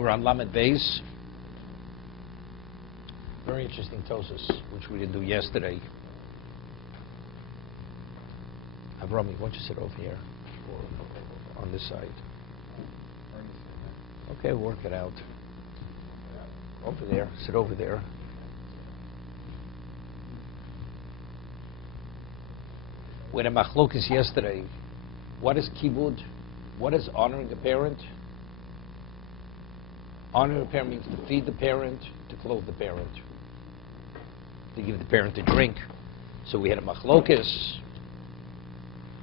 We're on Lamed Beis. Very interesting Tosus, which we didn't do yesterday. Avrami, why don't you sit over here or on this side? Okay, we'll work it out. Over there, sit over there. We had a machlokes yesterday. What is kibud? What is honoring a parent? Honoring a parent means to feed the parent, to clothe the parent, to give the parent a drink. So we had a machlokes.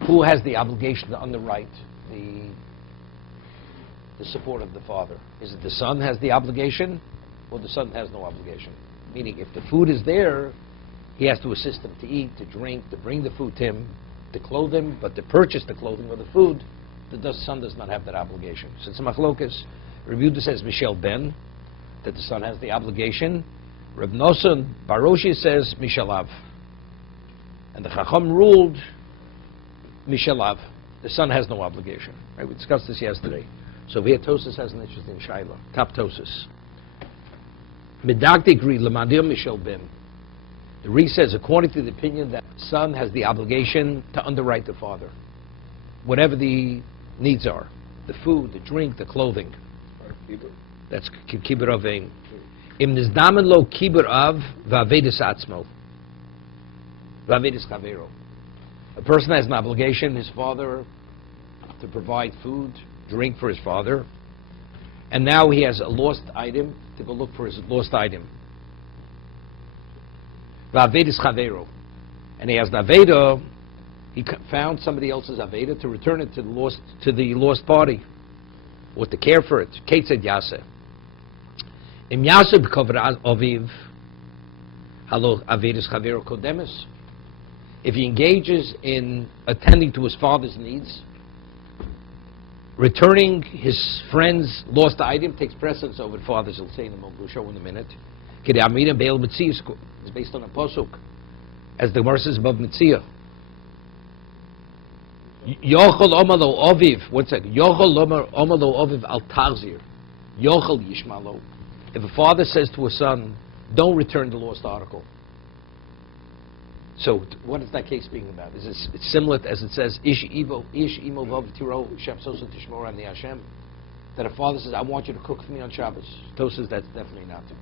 Who has the obligation to underwrite the support of the father? Is it the son has the obligation, or the son has no obligation? Meaning, if the food is there, he has to assist him to eat, to drink, to bring the food to him, to clothe him, but to purchase the clothing or the food, the son does not have that obligation. So it's a machlokes. Rabbi Yehuda says Mishel Ben, that the son has the obligation. Reb Nosson Baroshi says Mishalav. And the Chacham ruled Mishalav. The son has no obligation. Right? We discussed this yesterday. So here Tosus has an interesting shaila. Top Tosus. Medagdik Ri Lamadir Mishel Ben. The Ri says, according to the opinion, that the son has the obligation to underwrite the father, whatever the needs are, the food, the drink, the clothing. That's kibur avein. Im nizdamen lo kibur av v'avedis atzmo v'avedis chavero. A person has an obligation, his father, to provide food, drink for his father, and now he has a lost item to go look for his lost item. V'avedis chavero, and he has an aveda. He found somebody else's aveda to return it to the lost party, or to care for it. Kate said Yaseh. Im Yaseh b'kover aviv, halo avedis chavero kodemis. If he engages in attending to his father's needs, returning his friend's lost item takes precedence over the father's. He'll say in the moment, we'll show in a minute. Kedei amina be'el Metzia is based on a pasuk, as the Gemara says above Metzia. Yochel omalo oviv. One second. Yochel omalo oviv al tarzir. Yochel yishmalo. If a father says to a son, "Don't return the lost article," so what is that case speaking about? Is it similar as it says ish imo vav tiro shem sosa tishmor ani Hashem? That a father says, "I want you to cook for me on Shabbos." Tosa says that's definitely not it.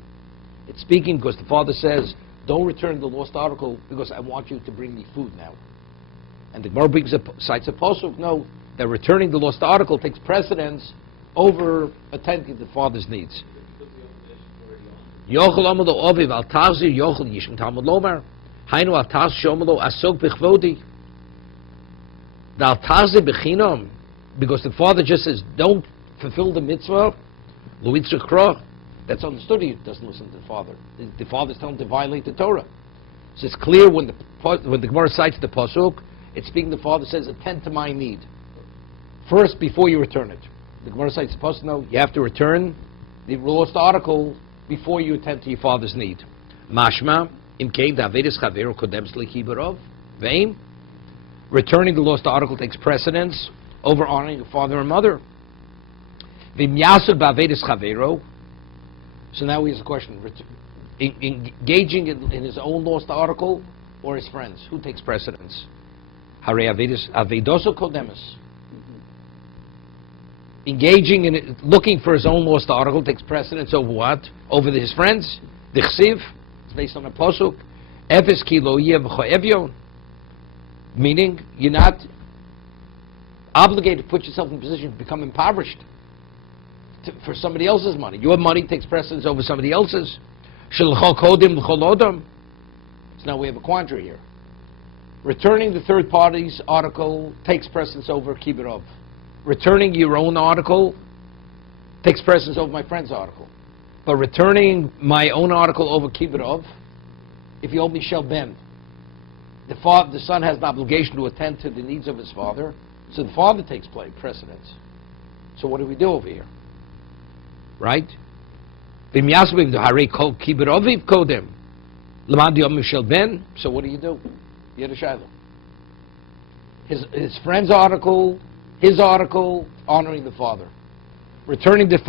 It's speaking because the father says, "Don't return the lost article because I want you to bring me food now." And the Gemara cites a pasuk, no, that returning the lost article takes precedence over attending to the father's needs. Yochel amalo oviv al tazir yochel yishim Talmud lomar hainu al taz shomalo asok b'chvodi. The al tazir b'chinam, because the father just says, "Don't fulfill the mitzvah." Luitzah krah. That's understood. He doesn't listen to the father. The father's telling him to violate the Torah. So it's clear when the Gemara cites the pasuk, it's speaking. The father says, "Attend to my need first before you return it." The Gemara cites the pasuk. No, you have to return the lost article before you attend to your father's need. Mashma imkein davedes chavero kodems lekibarov veim. Returning the lost article takes precedence over honoring your father and mother. Vim yasur bavedes chavero. So now he has a question: engaging in his own lost article or his friends? Who takes precedence? Hare avedoso kodemis. Engaging in it, looking for his own lost article takes precedence over what? Over his friends? The chsiv, it's based on a pasuk. Efes ki lo yeh v'cho'evyon. Meaning, you're not obligated to put yourself in a position to become impoverished for somebody else's money. Your money takes precedence over somebody else's. Shel kodim l'cholodom. So now we have a quandary here. Returning the third party's article takes precedence over kibbutz. Returning your own article takes precedence over my friend's article. But returning my own article over kibbutz, if you owe me shel ben, the son has an obligation to attend to the needs of his father, so the father takes precedence. So what do we do over here? Right? So what do you do? Yerushalayim. His friend's article, his article, honoring the father. Returning the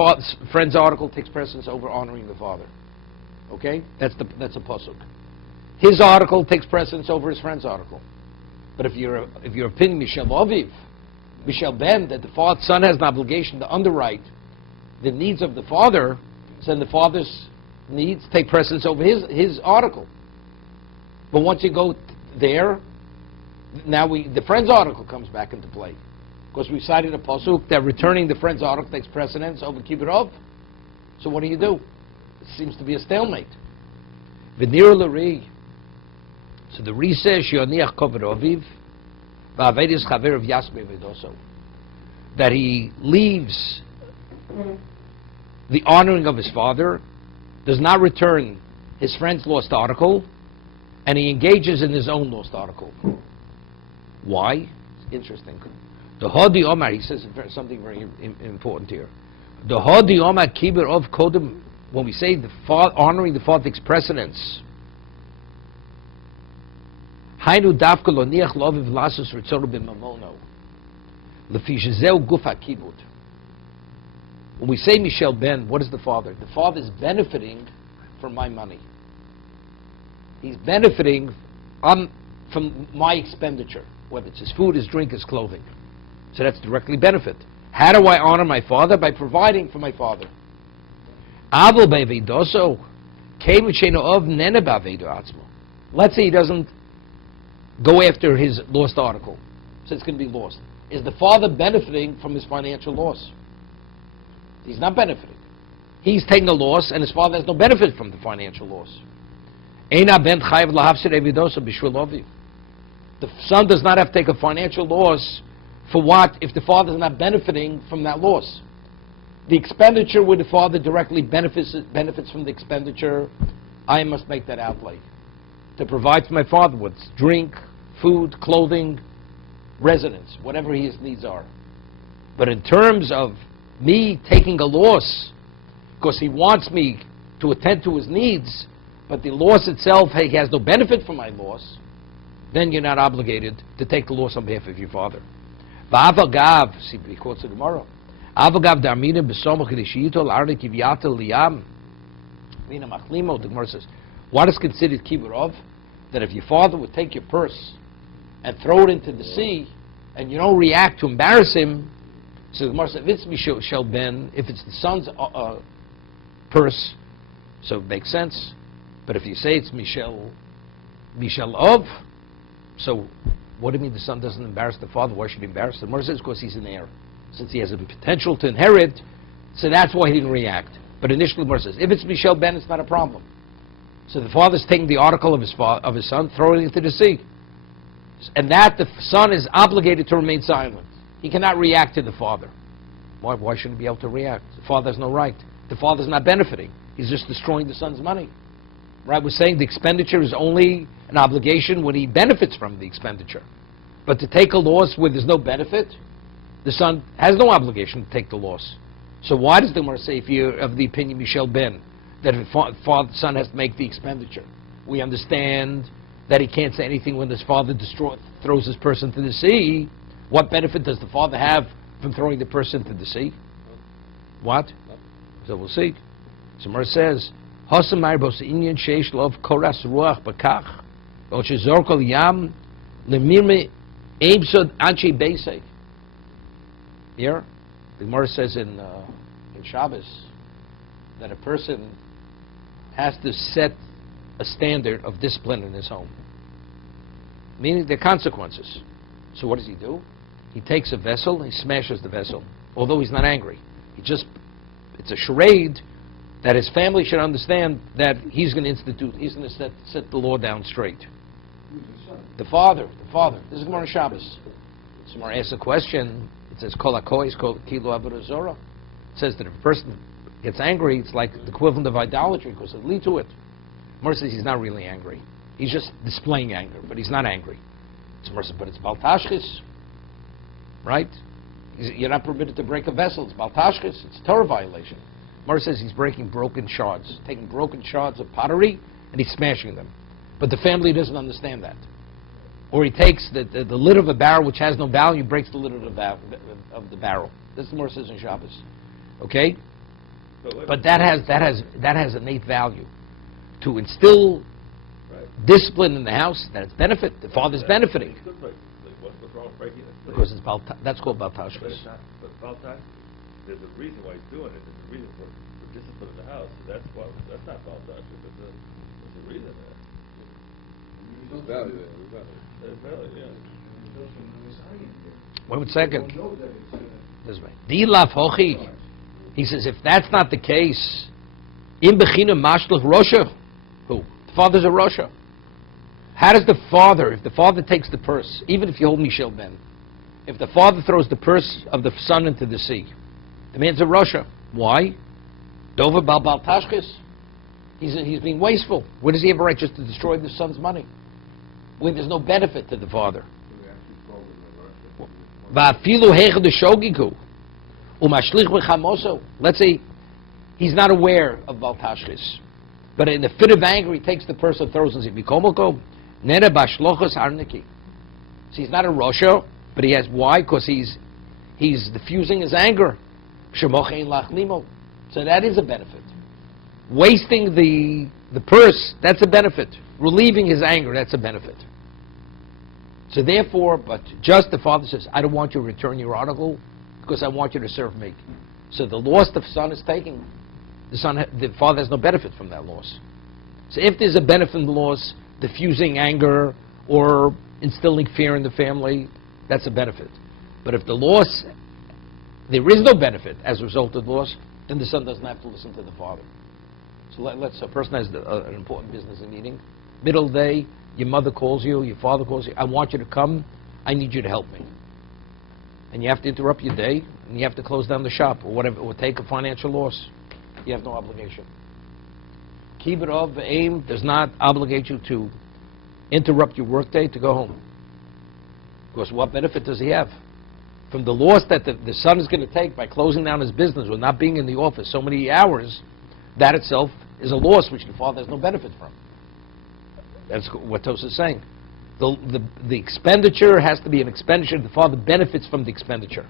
friend's article takes precedence over honoring the father. Okay? That's a pasuk. His article takes precedence over his friend's article. But if your opinion, Mishal Aviv, Mishal Ben, that the son has an obligation to underwrite the needs of the father, then the father's needs take precedence over his article. But once you go there, now the friend's article comes back into play. Because we cited a pasuk that returning the friend's article takes precedence over kibbutz. So what do? It seems to be a stalemate. V'nir l'ri. So the Ri says, Shioniach koved aviv, v'avedis chaver of Yasme v'doso. That he leaves the honoring of his father, does not return his friend's lost article, and he engages in his own lost article. Why? It's interesting. The Hodi Omar, he says something very important here. The Hodi Omar Kibir of Kodem, when we say honoring the father takes precedence. Hainu Dafka Lo Niach Loviv Lasus Ritzoro B'Mamono. Lefi Shezeu Gufa Kibut. When we say Michel Ben, what is the father? The father is benefiting from my money. He's benefiting from my expenditure, whether it's his food, his drink, his clothing. So that's directly benefit. How do I honor my father? By providing for my father. Let's say he doesn't go after his lost article, so it's going to be lost. Is the father benefiting from his financial loss? He's not benefiting. He's taking a loss, and his father has no benefit from the financial loss. The son does not have to take a financial loss for what if the father is not benefiting from that loss. The expenditure where the father directly benefits from the expenditure, I must make that outlay to provide for my father with drink, food, clothing, residence, whatever his needs are. But in terms of me taking a loss because he wants me to attend to his needs, but the loss itself, he has no benefit from my loss, then you're not obligated to take the loss on behalf of your father. V'avagav, see, he quotes the Gemara. Avagav da'amina b'somoch l'shiyito l'arne kivyata liyam. Mina machlimo, the Gemara says, what is considered kibbutz? That if your father would take your purse and throw it into the sea, and you don't react to embarrass him, so the Gemara says, if it's Mishel Ben, if it's the son's purse, so it makes sense. But if you say it's Mishel of, so what do you mean the son doesn't embarrass the father? Why should he embarrass the Gemara says because he's an heir. Since he has a potential to inherit, so that's why he didn't react. But initially the Gemara says, if it's Mishel Ben, it's not a problem. So the father's taking the article of his son, throwing it into the sea. And that the son is obligated to remain silent. He cannot react to the father. Why shouldn't he be able to react? The father has no right. The father's not benefiting. He's just destroying the son's money. Right? We're saying the expenditure is only an obligation when he benefits from the expenditure. But to take a loss where there's no benefit, the son has no obligation to take the loss. So why does the Gemara say, if you're of the opinion Michel Ben, that if the son has to make the expenditure? We understand that he can't say anything when his father throws his person into the sea. What benefit does the father have from throwing the person into the sea? What? So we'll see. So Gemara says, Hosamar bos inyan sheish lov koras ruach bakach, o shezorkol yam lemirme eibsod anchi beisei. Here, the Gemara says in Shabbos that a person has to set a standard of discipline in his home, meaning the consequences. So what does he do? He takes a vessel and he smashes the vessel, although he's not angry. It's a charade that his family should understand that he's going to set the law down straight. The father. This is Gemara Shabbos. So Gemara asks a question. It says, Kol HaKoy is called Kilo Avodah Zorah. It says that if a person gets angry, it's like the equivalent of idolatry because it leads to it. Gemara says he's not really angry. He's just displaying anger, but he's not angry. But it's Baltashkis, right? You're not permitted to break a vessel. It's Baltashkis. It's a Torah violation. Gemara says he's breaking broken shards, taking broken shards of pottery, and he's smashing them. But the family doesn't understand that. Or he takes the lid of a barrel which has no value, breaks the lid of the barrel. That's what the Gemara says in Shabbos. Okay? So But that has innate value to instill discipline in the house. That it's benefit. The father's benefiting What's wrong with breaking it? because that's called But baltashkas. it's not. But Baltash, there's a reason why he's doing it. There's a reason for discipline in the house. That's not Baltash. There's a reason there. There's value there. There's value, yeah. Wait a second. This way. Dilaf hochi. He says, if that's not the case, in bechina mashlich rosha, who? The father's a rosha. How does the father, if the father takes the purse, even if you hold Michel Ben, if the father throws the purse of the son into the sea, the man's a rosha. Why? Dover bal tashkis. He's being wasteful. Where does he have a right just to destroy the son's money? When there's no benefit to the father. Let's say he's not aware of baltashkis, but in the fit of anger he takes the purse and throws it in Zibikomoko. Nere bashlochas harniki. So he's not a rosha, but he has why? Because he's diffusing his anger. Shemochein lachlimo. So that is a benefit. Wasting the purse, that's a benefit. Relieving his anger, that's a benefit. So therefore, but just the father says, I don't want you to return your article because I want you to serve me. So the loss the son is taking, the father has no benefit from that loss. So if there's a benefit from the loss, diffusing anger or instilling fear in the family, that's a benefit. But if the loss, there is no benefit as a result of the loss, then the son doesn't have to listen to the father. So let's a person has an important business meeting, middle day, your mother calls you, your father calls you, I want you to come, I need you to help me. And you have to interrupt your day, and you have to close down the shop, or whatever, or take a financial loss. You have no obligation. Kibbut of aim does not obligate you to interrupt your workday to go home. Because what benefit does he have? From the loss that the son is going to take by closing down his business or not being in the office so many hours, that itself is a loss which the father has no benefit from. That's what Tosa is saying. The expenditure has to be an expenditure. The father benefits from the expenditure.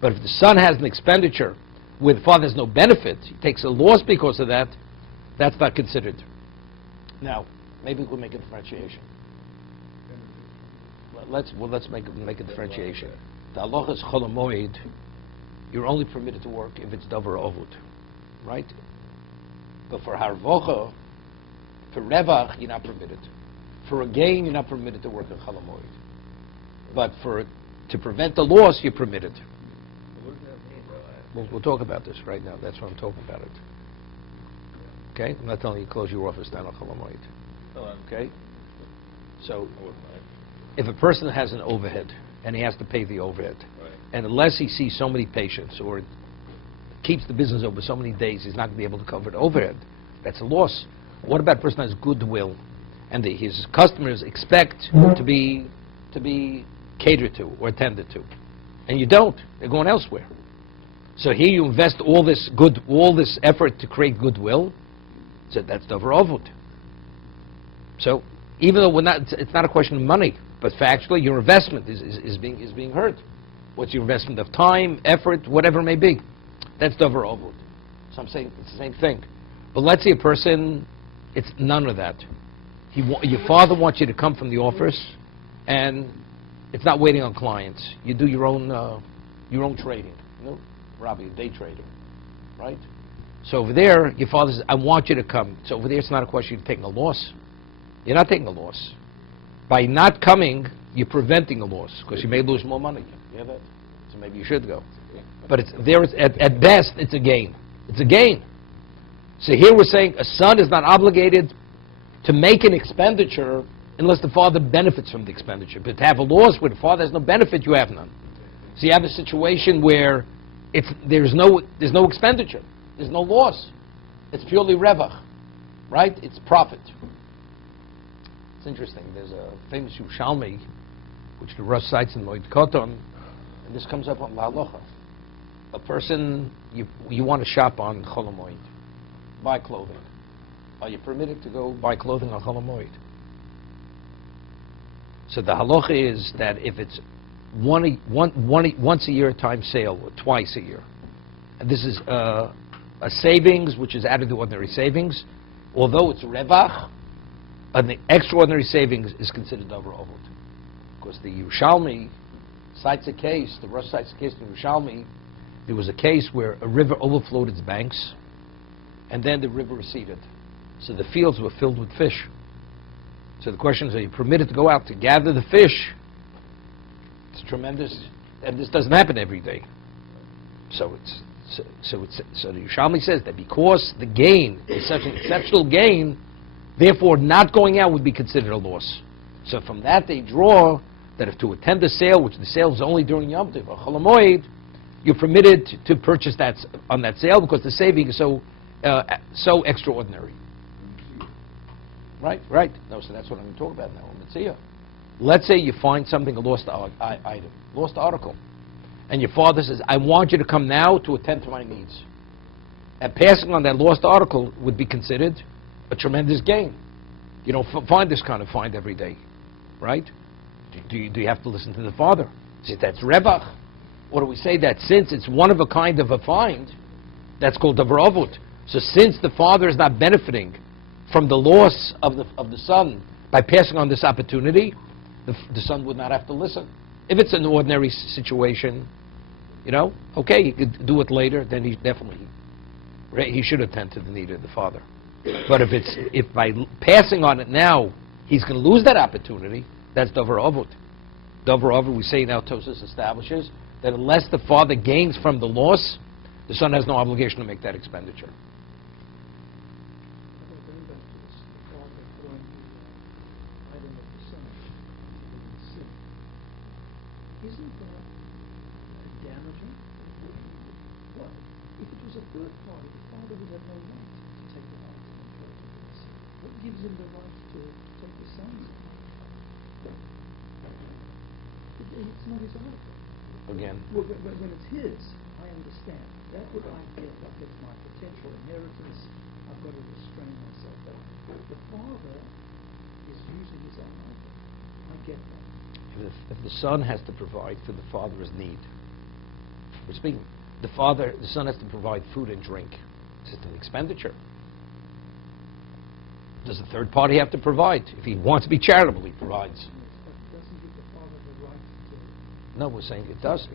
But if the son has an expenditure where the father has no benefit, he takes a loss because of that, that's not considered. Now, maybe we'll make a differentiation. Let's make a differentiation. The halacha is chol hamoed. You're only permitted to work if it's davar ovud, right? But for harvocha, for revach, you're not permitted. For a gain, you're not permitted to work in chol hamoed. But to prevent the loss, you're permitted. What does that mean, We'll talk about this right now. That's what I'm talking about it. Okay? I'm not telling you to close your office down on chol hamoed. Okay? So, I wouldn't mind. if a person has an overhead and he has to pay the overhead, Right. and unless he sees so many patients or keeps the business over so many days, he's not going to be able to cover the overhead. That's a loss. What about a person who has goodwill and his customers expect to be catered to or attended to, and you don't? They're going elsewhere. So here you invest all this effort to create goodwill. So that's davar avud. So even though it's not a question of money, but factually your investment is being hurt. What's your investment of time, effort, whatever it may be? That's davar avud. So I'm saying it's the same thing. But let's say a person, it's none of that. Your father wants you to come from the office, and it's not waiting on clients. You do your own trading. You know, Robbie, day trading, right? So over there, your father says, I want you to come. So over there, it's not a question of taking a loss. You're not taking a loss. By not coming, you're preventing a loss, because you may lose more money. You hear that? So maybe you should go. But at best, it's a gain. It's a gain. So here we're saying a son is not obligated to make an expenditure unless the father benefits from the expenditure. But to have a loss where the father has no benefit, you have none. So you have a situation where there's no expenditure. There's no loss. It's purely revach, right? It's profit. It's interesting. There's a famous Yerushalmi, which the Rosh cites in Moed Koton, and this comes up on La Halacha. A person, you want to shop on Chol HaMoed, buy clothing. Are you permitted to go buy clothing on Chol HaMoed? So the halacha is that if it's once a year time sale or twice a year, this is a savings which is out of the ordinary savings. Although it's revach, an extraordinary savings is considered davar avot. Because the Yerushalmi cites a case, the Rosh cites a case in Yerushalmi, there was a case where a river overflowed its banks, and then the river receded. So the fields were filled with fish. So the question is, are you permitted to go out to gather the fish? It's tremendous, and this doesn't happen every day. So the Yerushalmi says that because the gain is such an exceptional gain, therefore not going out would be considered a loss. So from that they draw that if to attend the sale, which the sale is only during Yom Tov or Chol HaMoed, you're permitted to purchase that on that sale because the saving is so extraordinary. Right. No, so that's what I'm going to talk about now. Metzora. Let's say you find something, a lost item, lost article, and your father says, I want you to come now to attend to my needs. And passing on that lost article would be considered a tremendous gain. You don't find this kind of find every day, right? Do you have to listen to the father? See, that's revach. Or do we say that since it's one of a kind of a find, that's called davar avot. So since the father is not benefiting from the loss of the son by passing on this opportunity, the son would not have to listen. If it's an ordinary situation, okay, he could do it later, then he should attend to the need of the father. But if by passing on it now, he's going to lose that opportunity, that's davar avot. Davar avot, we say now, Tosas establishes that unless the father gains from the loss, the son has no obligation to make that expenditure. Isn't that damaging? What? If it was a third party, the father would have no right to take the item and throw it into the sea. What gives him the right to take the son's item? It's not his article. Again. Well, when it's his, I understand. That would I get, like it's my potential inheritance, I've got to restrain myself. But the father is using his own item. I get that. If the son has to provide for the father's need, we're speaking, the son has to provide food and drink. It's just an expenditure. Does the third party have to provide? If he wants to be charitable, he provides. Yes, but it doesn't give the father the right to... No, we're saying it does.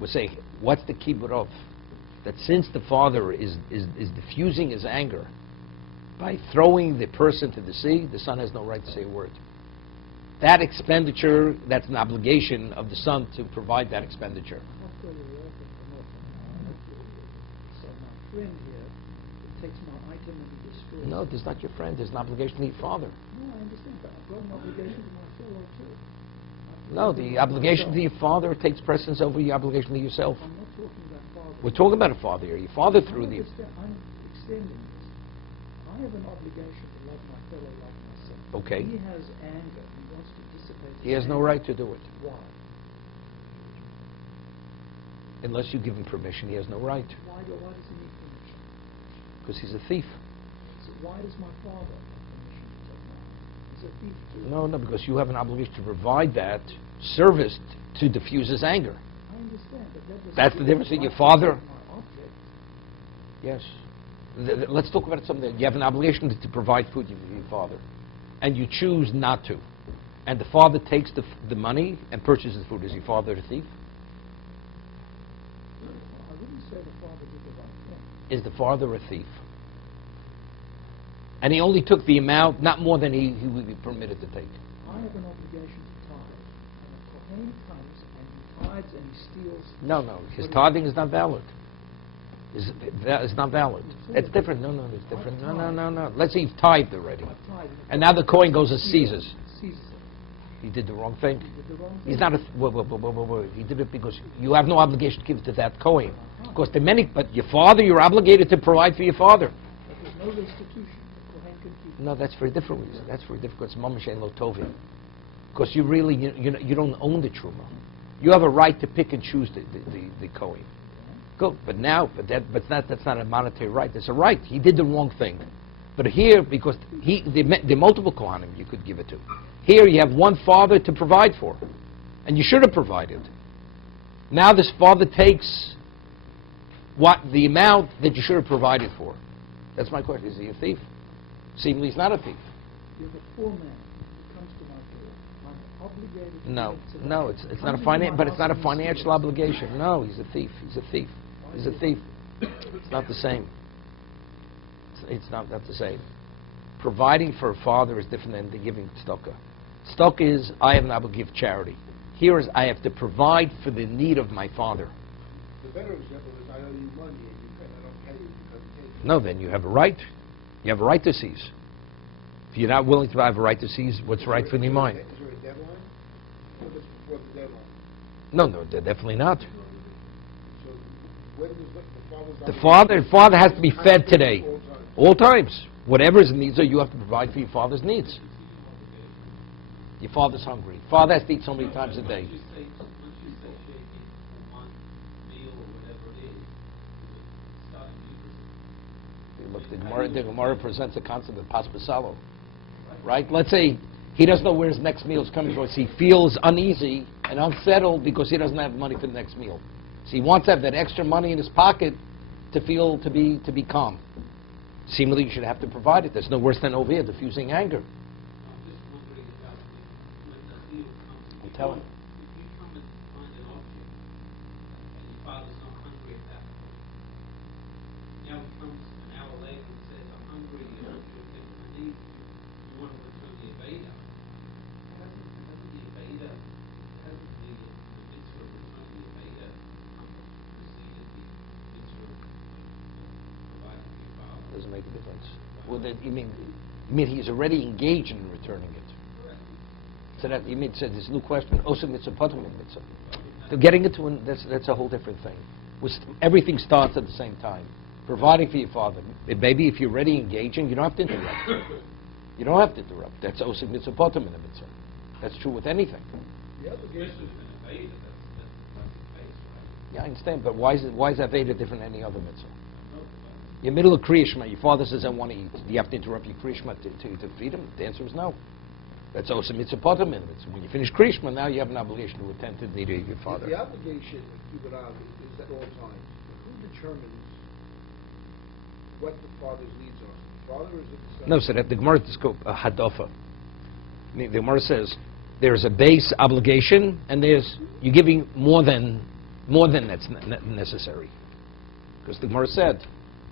We're saying, what's the kibbur of? That since the father is diffusing his anger by throwing the person to the sea, the son has no right to say a word. That expenditure, that's an obligation of the son to provide that expenditure. So my friend here takes my item and he destroys No, it. there's not your friend. There's an obligation to your father. No, I understand, but I've got an obligation to my fellow too. No, the obligation to your father takes precedence over your obligation to yourself. I'm not talking about father. We're talking about a father here. Your father threw the... I'm extending this. I have an obligation to love my fellow like myself. Okay. He has anger. He wants to dissipate his He has no anger. right to do it. Why? Unless you give him permission, he has no right. Why does he need permission? Because he's a thief. So why does my father have permission to take mine? He's a thief too. No, because you have an obligation to provide that service to diffuse his anger. I understand, but that was... That's the difference in your father. My object. Yes. Let's talk about something. You have an obligation to provide food for your father, and you choose not to. And the father takes the money and purchases food. Is your father a thief? I wouldn't say the father did the right thing. Is the father a thief? And he only took the amount, not more than he would be permitted to take. I have an obligation to tithe. And a Kohen comes and he tithes and he steals... No. His tithing is not valid. It's not valid. It's different. No, it's different. No. Let's say you've tithed already. And now the coin goes to Caesar's. Caesar. He did the wrong thing. He did the wrong thing. He's not a... Wait. He did it because you have no obligation to give it to that coin. Because but your father, you're obligated to provide for your father. But there's no restitution. The Kohen can keep... No, that's for a different reason. That's for a different... It's mamash ein lo tovim. Because you really... You don't own the truma. You have a right to pick and choose the coin. Good, but that's not a monetary right. That's a right. He did the wrong thing. But here, because the multiple kohanim you could give it to. Here you have one father to provide for. And you should have provided. Now this father takes the amount that you should have provided for. That's my question. Is he a thief? Seemingly he's not a thief. You're the poor man who comes to my door. I'm obligated to No, give to no, that. it's not a But it's not a financial obligation. No, he's a thief. He's a thief. He's a thief. It's not the same. It's not the same. Providing for a father is different than the giving tzedakah. Tzedakah is I have an obligation to give charity. Here is I have to provide for the need of my father. The better example is I owe you money and I don't pay you because you take it. No, then you have a right. You have a right to seize. If you're not willing to have a right to seize, what's rightfully in mine? Is there a deadline? Or just before the deadline? No, definitely not. So when does the Father has to be fed today. All time. All times. Whatever his needs are, you have to provide for your father's needs. Your father's hungry. Father has to eat so many times a day. Once you say shaking for one meal or whatever it is, starting Look, the Gemara presents a concept of paspasalo. Right? Let's say he doesn't know where his next meal is coming from. So he feels uneasy and unsettled because he doesn't have money for the next meal. So he wants to have that extra money in his pocket to be calm. Seemingly you should have to provide it. There's no worse than over here diffusing anger. I'm just wondering about when the meal comes. I'm telling you. If you come and find an object and your father's not hungry at that point, now he comes an hour later and says, I'm hungry, I want you to get my needs. You want to return the Aveda. Hasn't the Aveda, hasn't the Metzora of returning the Aveda preceded the Metzora of providing for your father? Doesn't make a difference. Well, then, you mean he's already engaged in returning it. So that you mean said this new question. Also, mitzvah patum mitzvah. So getting it to that's a whole different thing. Everything starts at the same time. Providing for your father, baby. If you're already engaging, you don't have to interrupt. You don't have to interrupt. That's also mitzvah patum in a mitzvah. That's true with anything. The obligation Especially with an Aveda, that's the case, right? Yeah, I understand. But why is that Veda different than any other mitzvah? You're middle of Kriya Shema. Your father says, I want to eat. Do you have to interrupt your Kriya Shema to feed him? The answer is no. That's also mitzvah patum in mitzvah. When you finish Kriya Shema, now you have an obligation to attend to the need of your father. The obligation to keep it on is at all times. Who determines what the father's needs are? The father or is it the son? No, so that the Gemara is called a hadafa. The Gemara says there's a base obligation, and you're giving more than that's necessary. Because the Gemara said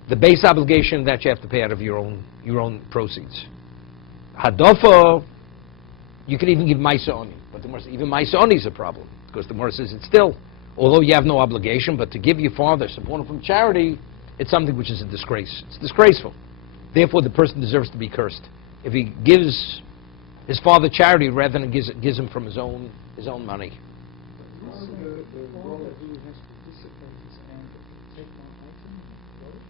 the base obligation that you have to pay out of your own proceeds. Hadafa, you can even give Maisa Oni, but the Gemara says even Maisa Oni is a problem because the Gemara says it's still, although you have no obligation, but to give your father support from charity, it's something which is a disgrace. It's disgraceful. Therefore, the person deserves to be cursed. If he gives his father charity rather than gives him from his own money. The father who has to dissipate his anger, take one item, right?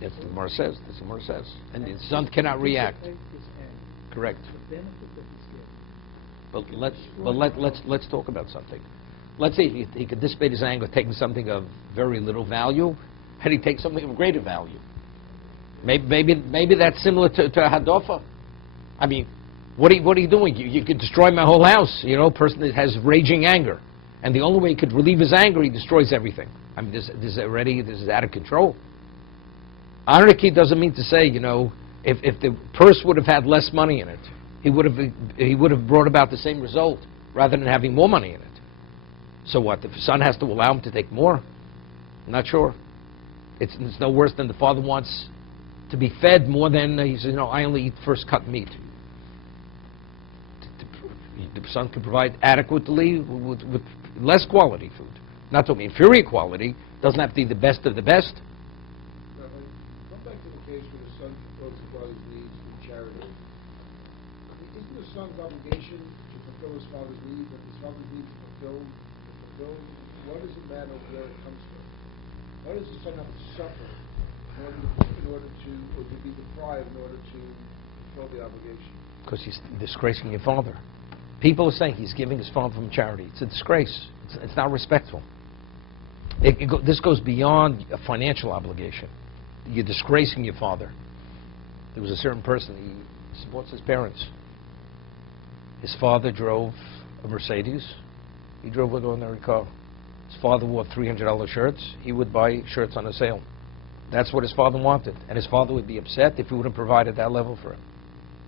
That's what the Gemara says. That's what the Gemara says. And the son cannot react. Dissipate his anger. Correct. The benefit that he's getting. But let's talk about something. Let's say he could dissipate his anger taking something of very little value, and he takes something of greater value. Maybe that's similar to a hadafa. I mean, what are you doing? You could destroy my whole house. You know, a person that has raging anger, and the only way he could relieve his anger, he destroys everything. I mean, this is out of control. Anarchy doesn't mean to say, you know, if the purse would have had less money in it, he would have brought about the same result rather than having more money in it. So what? The son has to allow him to take more? I'm not sure. It's no worse than the father wants to be fed more than he says, you know, I only eat first cut meat. The son can provide adequately with less quality food. Not to mean inferior quality, doesn't have to be the best of the best. Come back to the case where the son fulfills the father's needs through charity. Isn't the son's obligation to fulfill his father's needs? If his father's needs are fulfilled, what does it matter where it comes from? Why does the son have to suffer in order to be deprived in order to fulfill the obligation? Because he's disgracing your father. People are saying he's giving his father from charity. It's a disgrace. It's not respectful. This goes beyond a financial obligation. You're disgracing your father. There was a certain person, he supports his parents. His father drove a Mercedes, He drove an ordinary car. His father wore $300 shirts. He would buy shirts on a sale. That's what his father wanted. And his father would be upset if he would have provided that level for him.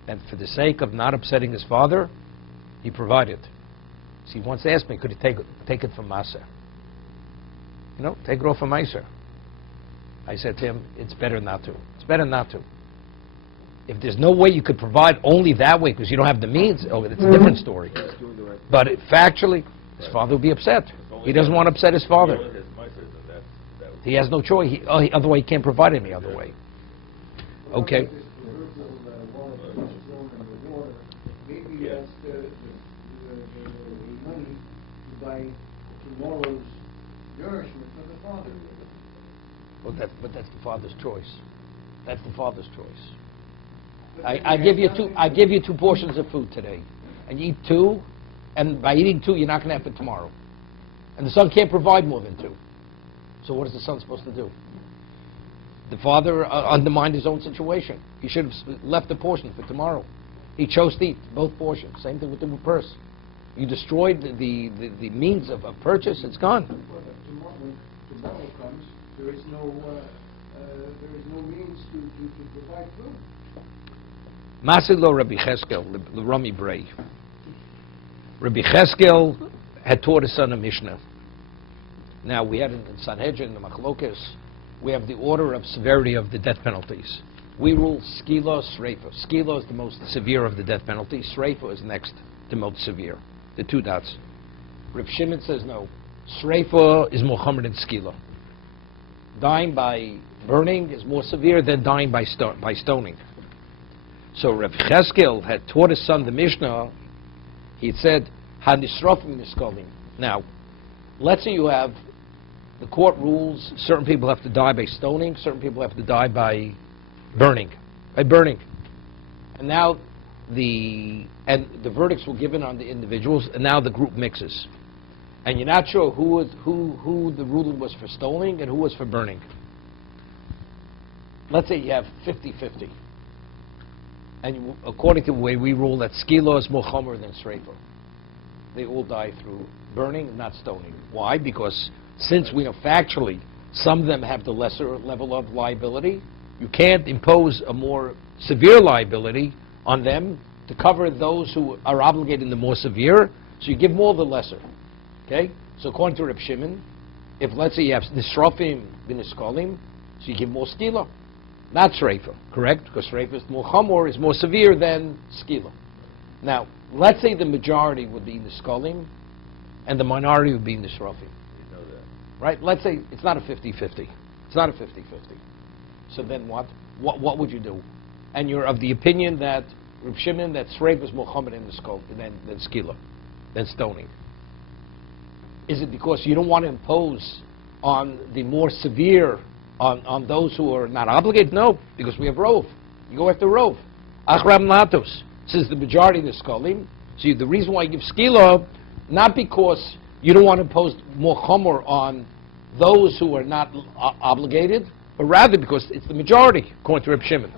And for the sake of not upsetting his father, he provided. So he once asked me, could he take it from Maser? You know, take it off from Maser. I said to him, it's better not to. It's better not to. If there's no way you could provide only that way because you don't have the means, oh, it's a different story. But factually, his father would be upset. He doesn't want to upset his father. He has no choice. Otherwise, he can't provide any other way. Okay. Maybe that's the money to buy tomorrow's nourishment for the father. But that's the father's choice. That's the father's choice. I give you two portions of food today, and you eat two, and by eating two, you're not going to have it tomorrow. And the son can't provide more than two. So what is the son supposed to do? The father undermined his own situation. He should have left a portion for tomorrow. He chose to eat both portions. Same thing with the purse. You destroyed the means of purchase. It's gone. When tomorrow comes, there is no means to provide food. Masilo Rabbi Cheskel, the Rami Bray. Rabbi Cheskel had taught his son a Mishnah. Now we had in Sanhedrin, the Machlokes, we have the order of severity of the death penalties. We rule skila, sreifa. Skila is the most severe of the death penalties. Sreifa is next to most severe. The two dots. Reb Shimon says no. Sreifa is more chomer than skila. Dying by burning is more severe than dying by stoning. So Reb Cheskel had taught his son the Mishnah. He said, "Hanisrofim niskolim." Now, let's say you have the court rules. Certain people have to die by stoning. Certain people have to die by burning. And now the verdicts were given on the individuals, and now the group mixes. And you're not sure who the ruling was for stoning and who was for burning. Let's say you have 50-50. And according to the way we rule, that skila is more chomer than sreifa. They all die through burning, not stoning. Why? Because since we know factually some of them have the lesser level of liability, you can't impose a more severe liability on them to cover those who are obligated in the more severe, so you give more of the lesser. Okay? So according to Reb Shimon, if let's say you have nisrofim v'niskolim, so you give more skila. Not sreifa, correct? Because sreifa is more chamor, is more severe than skila. Now, let's say the majority would be niskolim, and the minority would be nisrofim. You know that. Right? Let's say it's not a 50-50. It's not a 50-50. So then what? What would you do? And you're of the opinion that Reb Shimon, that sreifa is more chamor than skila, than stoning. Is it because you don't want to impose on the more severe on those who are not obligated? No, because we have rov. You go after rov. Achram latos. Since the majority is skolim, so the reason why you give skila, not because you don't want to impose more chomer on those who are not obligated, but rather because it's the majority, according to Reb Shimon.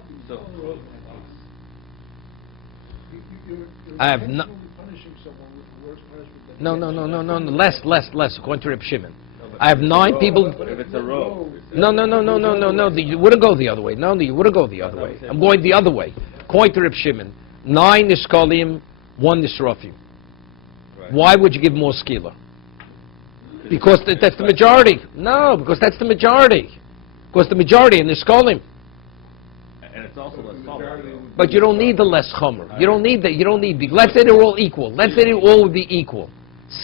I have no. Punishing someone with the worst punishment. No. Less. According to Reb Shimon. I have 9 people. But if it's a row. No. You wouldn't go the other way. No, you wouldn't go the other way. I'm going the other way. According to Reb Shimon, 9 niskolim, 1 nisrofim. Right. Why would you give more skila? Because that's the majority. No, because that's the majority. Because the majority in niskolim. And it's also less chomer. But you don't need the less chomer. You don't need that. Let's say they're all equal. Let's say they all would be equal.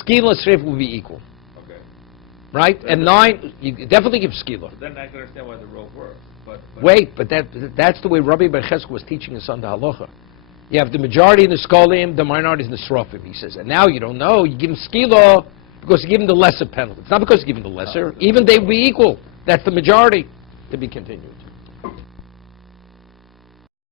Skila shrif would be equal. Okay. Right? And 9, you definitely give skila. But then I can understand why the row works. But Wait, but that's the way Rabbi Bar Cheskel was teaching his son the halacha. You have the majority in the skolim, the minority in the srofim, he says. And now you don't know. You give him skila because you give him the lesser penalty. It's not because you give him the lesser. Even they would be equal. That's the majority. To be continued.